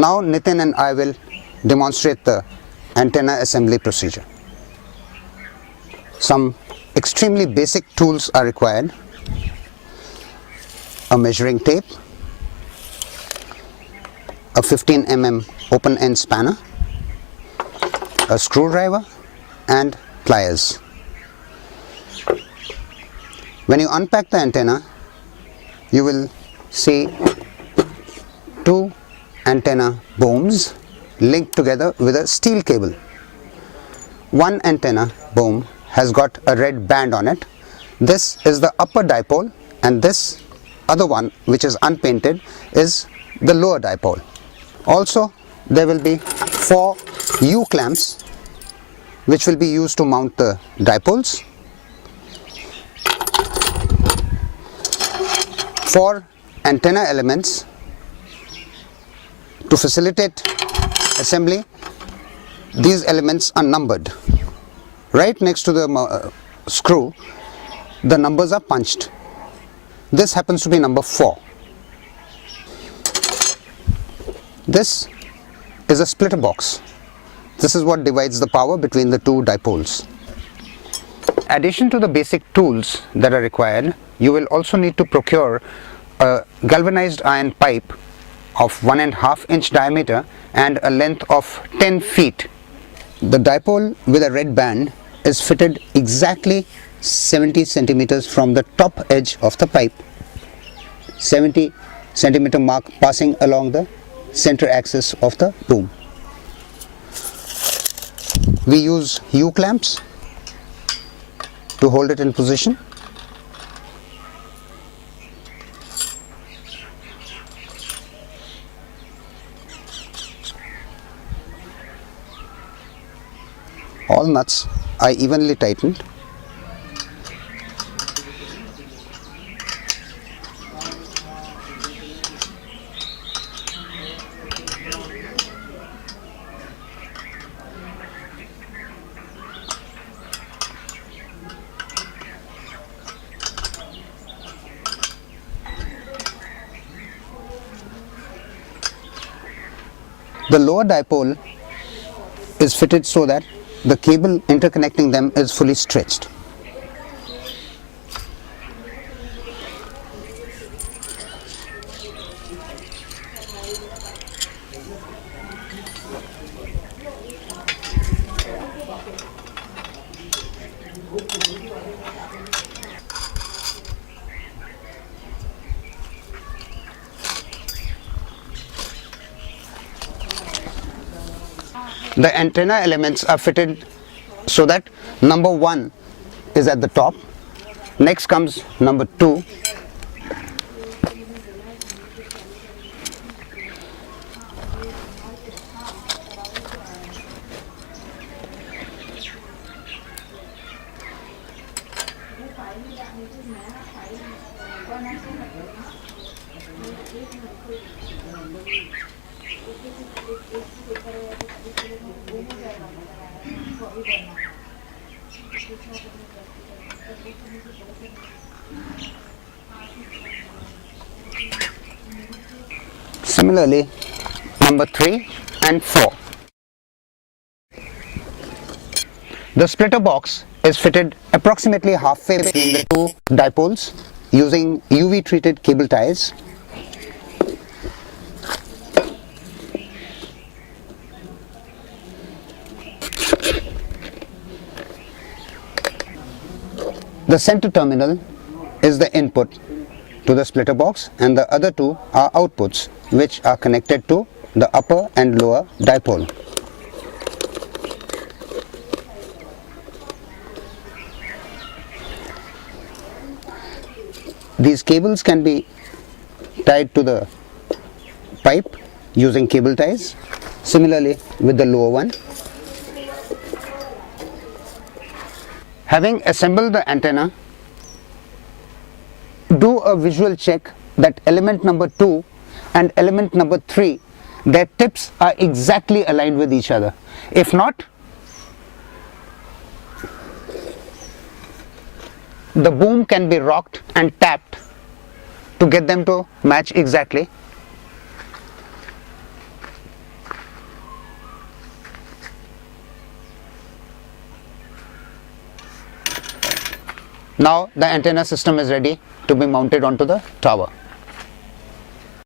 Now Nitin and I will demonstrate the antenna assembly procedure. Some extremely basic tools are required: a measuring tape, a 15 mm open end spanner, a screwdriver and pliers. When you unpack the antenna, you will see two antenna booms linked together with a steel cable. One antenna boom has got a red band on it. This is the upper dipole, and this other one, which is unpainted, is the lower dipole. Also, there will be 4 U clamps which will be used to mount the dipoles. 4 antenna elements. To facilitate assembly, these elements are numbered. Right next to the screw, the numbers are punched. This happens to be number 4. This is a splitter box. This is what divides the power between the two dipoles. In addition to the basic tools that are required, you will also need to procure a galvanized iron pipe of 1.5 inch diameter and a length of 10 feet. The dipole with a red band is fitted exactly 70 centimeters from the top edge of the pipe. 70 centimeter mark passing along the center axis of the boom. We use U clamps to hold it in position. All nuts are evenly tightened. The lower dipole is fitted so that the cable interconnecting them is fully stretched. The antenna elements are fitted so that number 1 is at the top, next comes number 2, similarly number 3 and 4. The splitter box is fitted approximately halfway between the two dipoles using UV treated cable ties. The center terminal is the input to the splitter box, and the other two are outputs which are connected to the upper and lower dipole. These cables can be tied to the pipe using cable ties. Similarly with the lower one. Having assembled the antenna, do a visual check that element number 2 and element number 3, their tips are exactly aligned with each other. If not, the boom can be rocked and tapped to get them to match exactly. Now the antenna system is ready to be mounted onto the tower.